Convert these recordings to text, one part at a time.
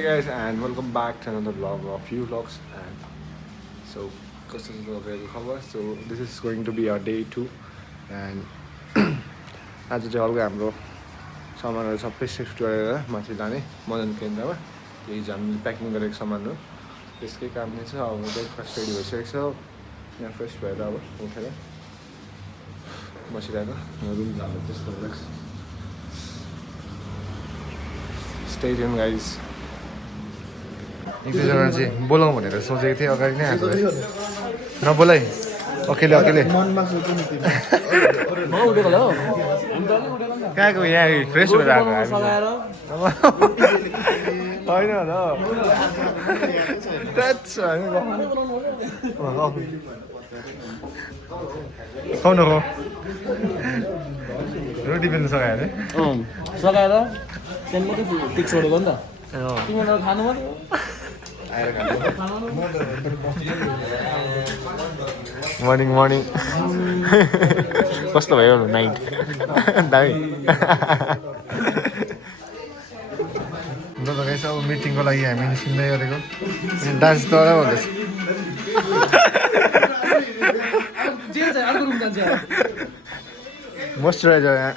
Hey guys, and welcome back to another vlog of few vlogs. And so, so this is going to be our day 2 and आज चाहिँ हल्का हाम्रो सामानहरू सबै shift गरेर माथि लाने मदन केन्द्रमा केही हामीले प्याकिङ गरेको सामान हो त्यसकै काम नै छ। अब ब्रेकफास्ट रेडी भइसकेको छ। यहाँ फ्रेस भएर अब उठेर बसिरहेको रुम जाँदा त्यस्तो लाग्छ। Stay tune guys. एक दुईजना चाहिँ बोलाउँ भनेर सोचेको थिएँ, अगाडि नै आएको नबोलाइ अकेले अकेले कहाँको यहाँ फ्रेस भएर आएको होइन होला कौन हो रोटी पेल्नु सघाएर सघाएर त्यहाँदेखि मात्रै टिक छोडेको नि त तिमीहरू खानु मात्रै मर्निङ मर्निङ कस्तो भयो नाइट दामी गाइस। अब मिटिङको लागि हामी निस्किँदै गरेको डान्स त भन्दैछ मोइस्चराइजर यहाँ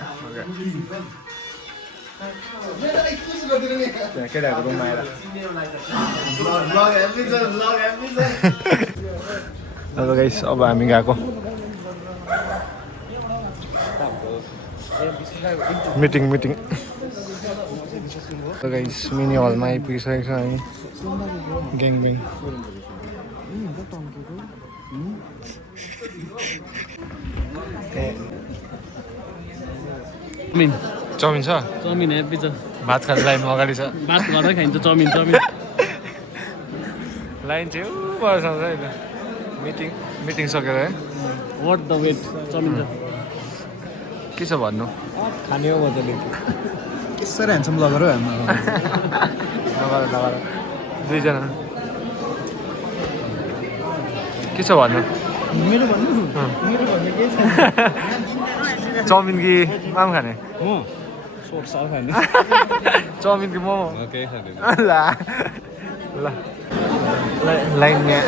केटाहरूको रुममा आएर अब गाइस अब हामी गएको मिटिङ गाइस मिनी हलमा आइपुगिसकेको छ हामी ग्याङब्याङ। चाउमिन छ, चाउमिन हेप्पी छ, भात खाने लाइनमा अगाडि छ, भात घरमै खाइन्छ चाउमिन लाइन चाहिँ पर्छ अहिले मिटिङ सकेर है वाट द वेट चाउमिन छ के छ भन्नु खाने हो मजाले कसरी ह्यान्डसम लगेर हो हाम्रो नगर दुईजना के छ भन्नु मेरो भन्नु के छ चाउमिन कि माम खाने सोट साल खाने चाउमिन कि मोमो केही खाने ल लाइन यहाँ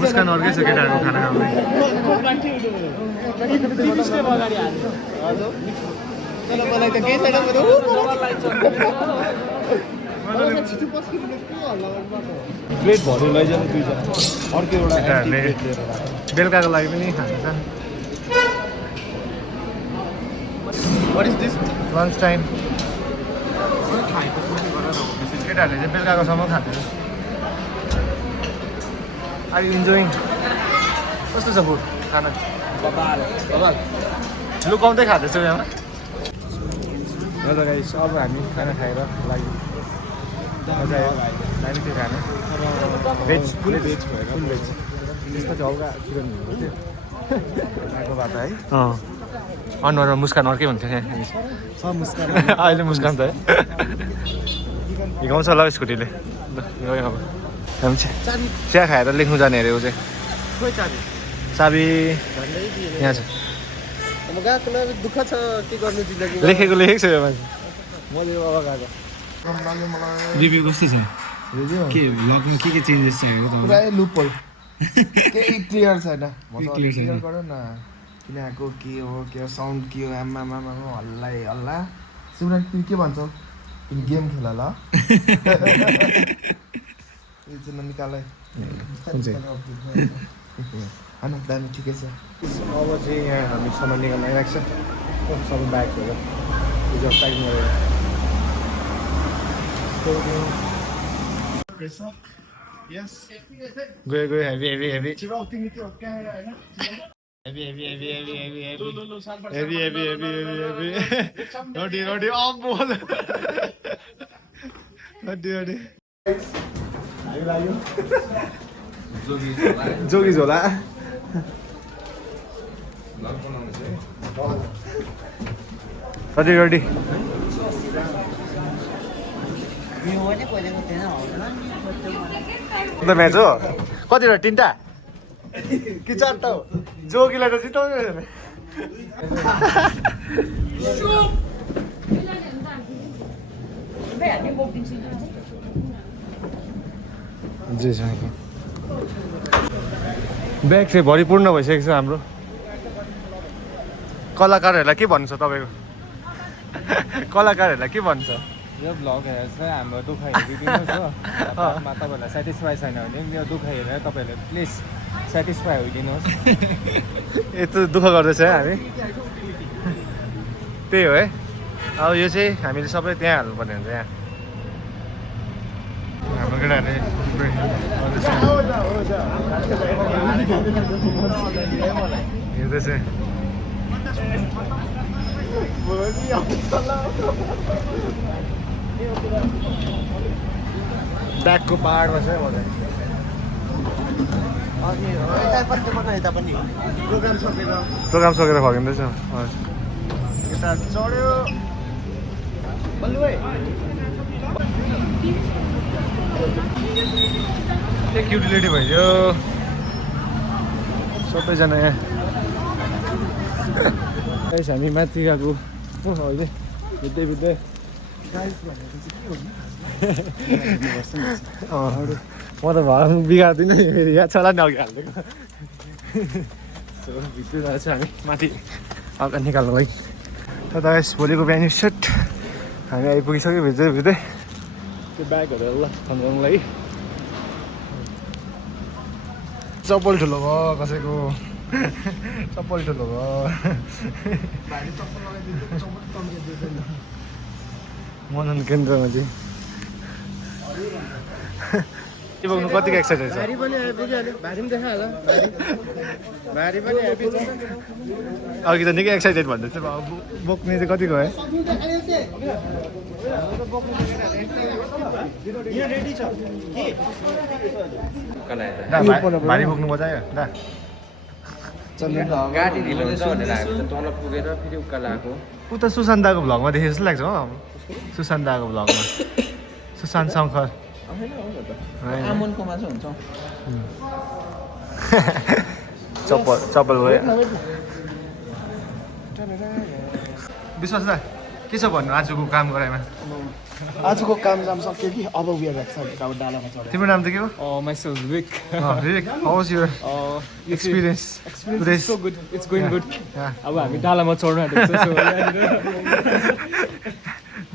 मुस्कान अर्कै छ केटाहरूको खाना खाँदै प्लेट भर्नु लैजानु दुईजना अर्को एउटा बेलुकाको लागि पनि खान्छ लन्च टाइम केटाहरूले चाहिँ बेलुकाकोसम्म खाँदैन। आर यु इन्जोइङ कस्तो छ फुड खाना लुकाउँदै खाँदैछौँ यहाँ गाइस। अब हामी खाना खाएर लागि दामी थियो खाना भेज फुल भेज त्यसमा चाहिँ हल्का चिकन थियो आएको बाटो है अनुहारमा मुस्कान अर्कै हुन्थ्यो यहाँ अहिले मुस्कान त है हिँगाउँछ ल स्कुटीले गयो अब हामी चिया खाएर लेख्नु जाने अरे ऊ चाहिँ चाबी यहाँ छ दुःख छ के गर्नु जिन्दगी लेखेको छ यो मान्छे मैले अब गएको रिभ्यू कस्तो छ के भ्लगमा के चेन्जेस चाहियो पुरै लुपल केही क्लियर छैन क्लियर गर न किन आएको के हो साउन्ड के हो आमा हल्ला सिमरन तिमी के भन्छौ तिमी गेम खेल ल निकालै होइन दामी ठिकै छ। अब चाहिँ यहाँ हामी सामान निकाल्न आइरहेको छ सबै ब्यागहरू हिजो प्याकिङ गरेर गयो हेभी रोटी बोल जोगी झोला कति रोटी म्याच हो कतिवटा तिनवटा कि चारवटा हो जोगीलाई त जिताउनु जे छ ब्याग चाहिँ भरिपूर्ण भइसकेको छ हाम्रो कलाकारहरूलाई के भन्नु छ तपाईँको कलाकारहरूलाई के भन्छ यो भ्लग हेरेर चाहिँ हाम्रो दुःख हेरिदिनुहोस् हो बादमा तपाईँहरूलाई सेटिस्फाई छैन भने यो दुःख हेरेर तपाईँहरूले प्लिज सेटिस्फाई होइदिनुहोस् यत्रो दुःख गर्दैछ है हामी त्यही हो है अब यो चाहिँ हामीले सबै त्यहाँ हाल्नुपर्ने हुन्छ यहाँ हाम्रो केटाहरूले हिँड्दैछ ब्यागको पाहाडमा चाहिँ मजा प्रोग्राम सकेर फर्किँदैछ यता चढ्यो के क्युटिलिटी भइदियो सबैजना यहाँ हामी माथि गएको अहिले बित्दै बित्दै म त भएर बिगार्दिनँ फेरि यहाँ चला नि अघि हालिदिएको भित्रै जाँदैछ हामी माथि हल्का निकाल्नु लागि त गाइस भोलिको बिहान सेट हामी आइपुगिसक्यो भित्रै भित्रै त्यो ब्यागहरू ल थन्जाउनुको लागि चप्पल ठुलो भयो कसैको चप्पल ठुलो भयो मनन केन्द्रमा चाहिँ के बोक्नु कतिको एक्साइटेड छ भारी पनि आइपुग्यो भारी पनि देखायो होला भारी पनि आइपुग्यो अघि त निकै एक्साइटेड भन्दै थियो अब बोक्ने चाहिँ कतिको है भारी बोक्नु मजा आयो दा गाडी ढिलो हुन्छ भनेर हामी त तल पुगेर फेरि उकालो आएको उता सुशान्ताको भ्लगमा देखेँ जस्तो लाग्छ हो सुशान्ताको भ्लगमा सुशान्त शङ्कर आमनको माछा हुन्छ चप्पल भयो विश्वास दा के छ भन्नु आजको काम गराइमा आजको काम जाम सक्यो कि अब उयो भएको छ अब डालामा चढ्यो तिम्रो नाम त के हो myself Vivek Vivek, how was your experience? Experience so good. It's going good. अब हामी डालामा चढ्नु आँटेको छ सो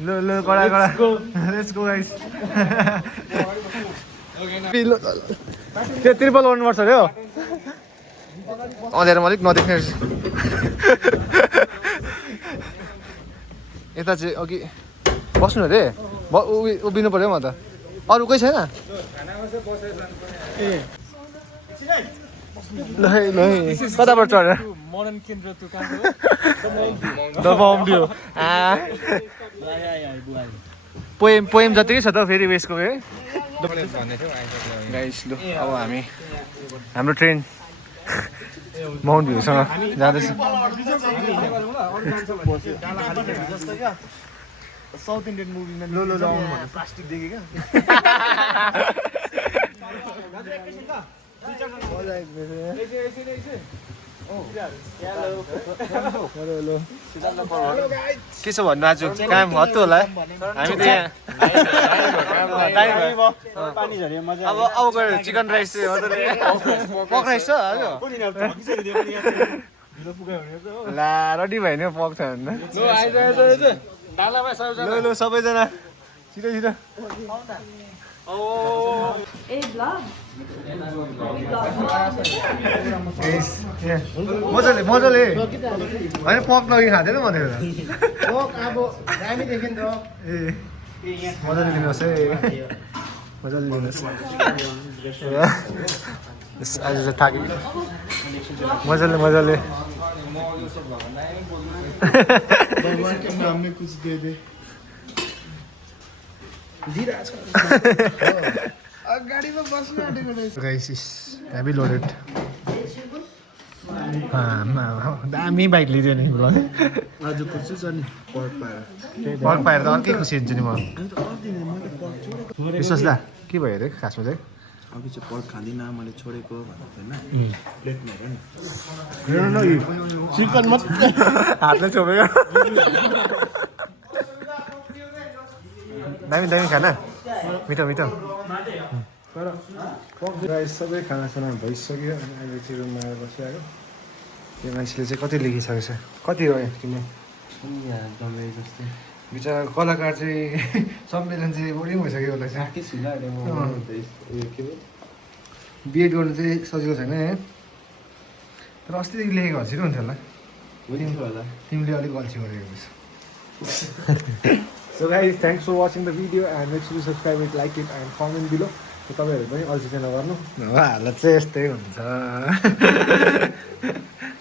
ल कडा लेट्स गो गाइस त्यो त्रिपल गर्नुपर्छ अरे हो अँध्यारोमा अलिक नदेख्ने यता चाहिँ अघि बस्नु अरे उभिनु पऱ्यो म त अरू कोही छैन ल कताबाट चढेर मदन केन्द्र पोएम जतिकै छ त फेरि वेस्टको है गाइस लु अब हाम्रो ट्रेन माउन्ट भ्यूसँग जाँदैछ साउथ इन्डियन मुभीमा प्लास्टिक देखेँ क्या के छ भन्नु आज काम हत्तु होला हामी त यहाँ अब गएर चिकन राइस चाहिँ पक राइस छ आज ला रेडी भयो नि पक छ भने ल सबैजना छिटो छिटो मजाले होइन पक नगि खाँदैन भनेर ए मजाले लिनुहोस् है मजाले लिनुहोस् आज चाहिँ थाकेँ मजाले कुछ दे दे गाडीमा बस्नु आँटेको रहेछ गाइस इज हेभी लोडेड दामी बाइक लिदियो नि आज खुसी छ नि पर्क पाएर त अर्कै खुसी हुन्छु नि म विश्वास दा के भयो अरे खासमा चाहिँ अघि चाहिँ पर्क खाँदिनँ मैले छोडेको होइन प्लेटमा हेर न चिकन मात्रै हातले छोपेको दामी दामी खाना मिठो मिठो गाइस सबै खानासाना भइसक्यो अनि अहिले चाहिँ रुममा आएर बसिरहेको यो मान्छेले चाहिँ कति लेखिसकेको छ कति हो तिमी बिचरा कलाकार चाहिँ सम्मेलन चाहिँ बोरिङ भइसक्यो होला चाहिँ बिएड गर्नु चाहिँ सजिलो छैन है तर अस्तिदेखि लेखेको हल्छी हुन्थ्यो होला तिमीले अलिक अल्छी गरेको छ So guys, thanks for watching the video and make sure you subscribe it, like it and comment below. So तपाईँहरू पनि अल्छी चाहिँ नगर्नु हालत चाहिँ यस्तै हुन्छ